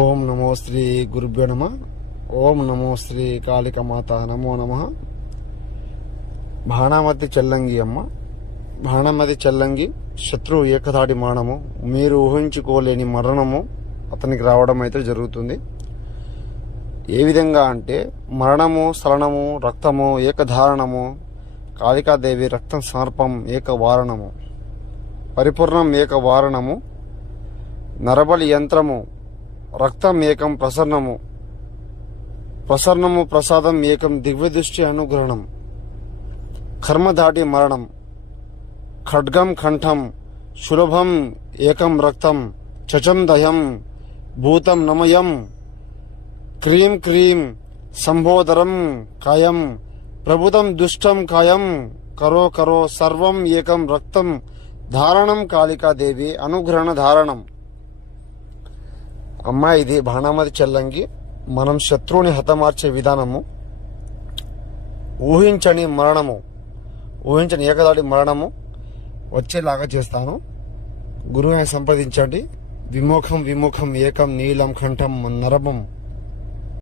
ఓం నమో శ్రీ గురుభ్యో నమ. ఓం నమో శ్రీ కాళికమాత నమో నమ. బాణామతి చెల్లంగి అమ్మ. బాణామతి చెల్లంగి శత్రువు ఏకధాడి మరణము, మీరు ఊహించుకోలేని మరణము అతనికి రావడం అయితే జరుగుతుంది. ఏ విధంగా అంటే మరణము, సలనము, రక్తము, ఏకధారణము, కాళికాదేవి రక్తం సమర్పం ఏకవారణము, పరిపూర్ణం ఏకవారణము, నరబలి యంత్రము, రక్తం ఏకం ప్రసన్నము, ప్రసన్నము ప్రసాదం ఏకం దివ్యదృష్టి అనుగ్రహణం, కర్మధాటి మరణం, ఖడ్గం కంఠం, శులభం ఏకం రక్తం, చచం దయం, భూతం నమయం, క్రీం క్రీం సంబోధరం కాయం, ప్రభుతం దుష్టం కాయం, కరో కరో సర్వం ఏకం రక్తం ధారణం కాళికాదేవి అనుగ్రహణ ధారణం. అమ్మా, ఇది బాణామతి చెల్లంగి. మనం శత్రువుని హతమార్చే విధానము, ఊహించని మరణము, ఊహించని ఏకదాడి మరణము వచ్చేలాగా చేస్తాను. గురువుని సంప్రదించండి. విముఖం విముఖం ఏకం నీలం కంఠం నరమం